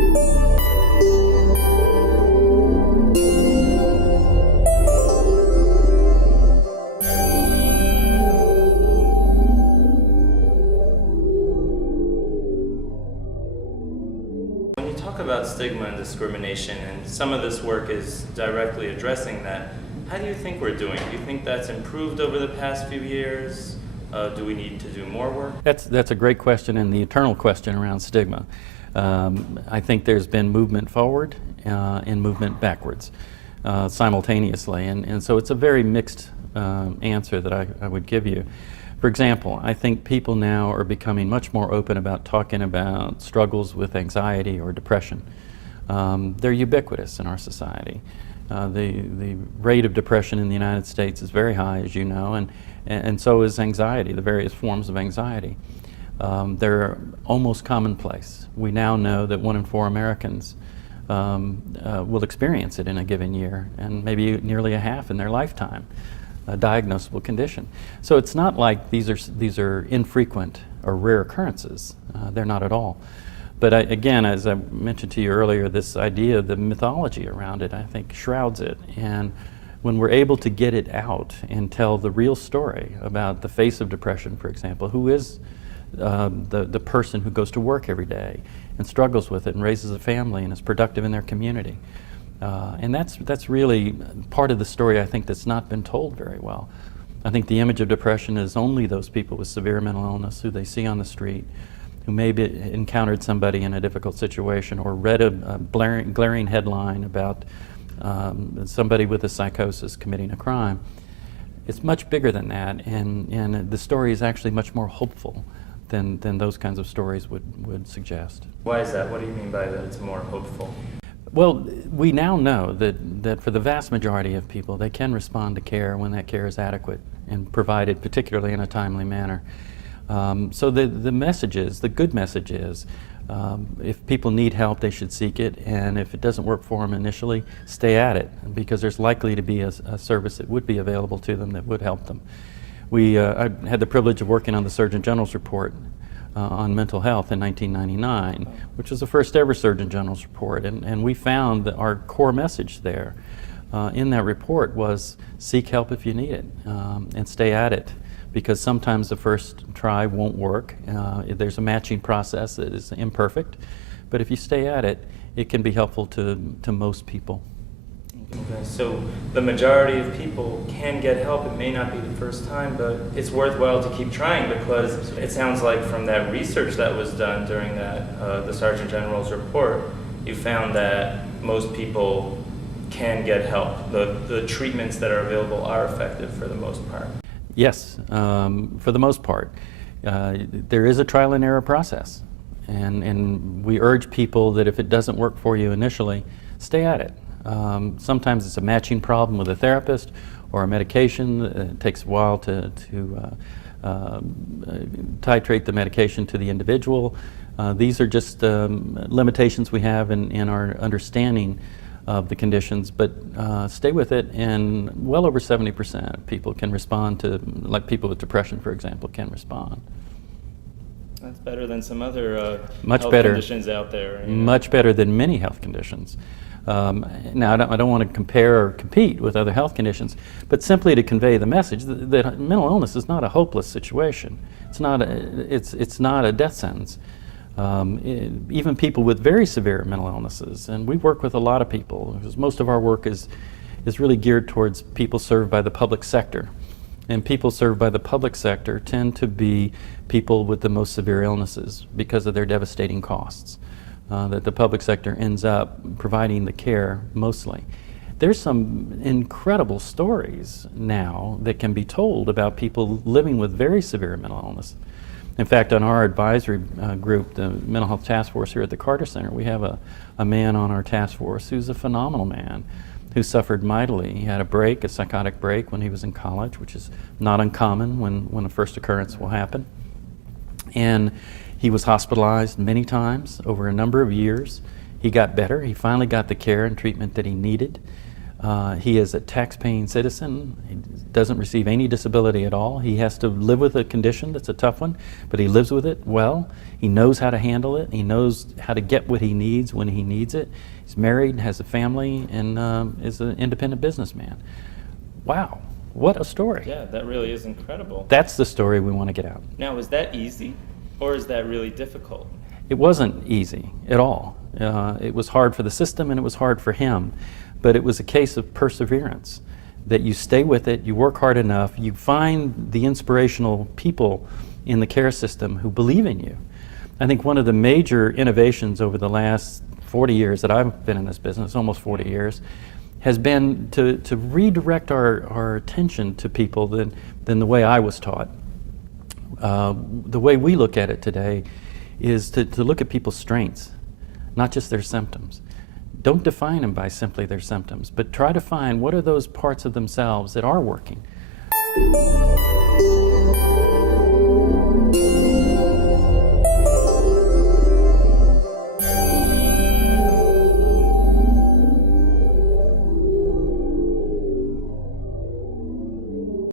When you talk about stigma and discrimination, and some of this work is directly addressing that, how do you think we're doing? Do you think that's improved over the past few years? Do we need to do more work? That's a great question, and the eternal question around stigma. I think there's been movement forward and movement backwards simultaneously, and so it's a very mixed answer that I would give you. For example, I think people now are becoming much more open about talking about struggles with anxiety or depression. They're ubiquitous in our society. The rate of depression in the United States is very high, as you know, and so is anxiety, the various forms of anxiety. They're almost commonplace. We now know that 1 in 4 Americans will experience it in a given year, and maybe nearly a half in their lifetime. A diagnosable condition. So it's not like these are infrequent or rare occurrences. They're not at all. But again, as I mentioned to you earlier, this idea, the mythology around it, I think shrouds it. And when we're able to get it out and tell the real story about the face of depression, for example, who is the person who goes to work every day and struggles with it and raises a family and is productive in their community. And that's really part of the story, I think, that's not been told very well. I think the image of depression is only those people with severe mental illness who they see on the street, who maybe encountered somebody in a difficult situation or read a glaring headline about somebody with a psychosis committing a crime. It's much bigger than that, and the story is actually much more hopeful than those kinds of stories would suggest. Why is that? What do you mean by that it's more hopeful? Well, we now know that for the vast majority of people, they can respond to care when that care is adequate and provided, particularly in a timely manner. So the message is, the good message is, if people need help, they should seek it, and if it doesn't work for them initially, stay at it, because there's likely to be a service that would be available to them that would help them. I had the privilege of working on the Surgeon General's report on mental health in 1999, which was the first ever Surgeon General's report, and we found that our core message there in that report was seek help if you need it, and stay at it, because sometimes the first try won't work. There's a matching process that is imperfect, but if you stay at it, it can be helpful to most people. Okay, so the majority of people can get help. It may not be the first time, but it's worthwhile to keep trying, because it sounds like from that research that was done during that the Surgeon General's report, you found that most people can get help. The treatments that are available are effective for the most part. Yes, for the most part. There is a trial and error process, and we urge people that if it doesn't work for you initially, stay at it. Sometimes it's a matching problem with a therapist or a medication. It takes a while to titrate the medication to the individual. These are just limitations we have in our understanding of the conditions, but stay with it, and well over 70% of people can respond to, like people with depression, for example, can respond. That's better than some other health conditions out there. You know? Much better than many health conditions. Now, I don't want to compare or compete with other health conditions, but simply to convey the message that mental illness is not a hopeless situation. It's not a death sentence. Even people with very severe mental illnesses, and we work with a lot of people, because most of our work is really geared towards people served by the public sector. And people served by the public sector tend to be people with the most severe illnesses because of their devastating costs. That the public sector ends up providing the care mostly. There's some incredible stories now that can be told about people living with very severe mental illness. In fact, on our advisory group, the Mental Health Task Force here at the Carter Center, we have a man on our task force who's a phenomenal man who suffered mightily. He had a psychotic break when he was in college, which is not uncommon when a first occurrence will happen. And he was hospitalized many times over a number of years. He got better. He finally got the care and treatment that he needed. He is a tax-paying citizen. He doesn't receive any disability at all. He has to live with a condition that's a tough one, but he lives with it well. He knows how to handle it. He knows how to get what he needs when he needs it. He's married, has a family, and is an independent businessman. Wow, what a story. Yeah, that really is incredible. That's the story we want to get out. Now, is that easy, or is that really difficult? It wasn't easy at all. It was hard for the system and it was hard for him, but it was a case of perseverance, that you stay with it, you work hard enough, you find the inspirational people in the care system who believe in you. I think one of the major innovations over the last 40 years that I've been in this business, almost 40 years, has been to redirect our attention to people than the way I was taught. The way we look at it today is to look at people's strengths, not just their symptoms. Don't define them by simply their symptoms, but try to find what are those parts of themselves that are working.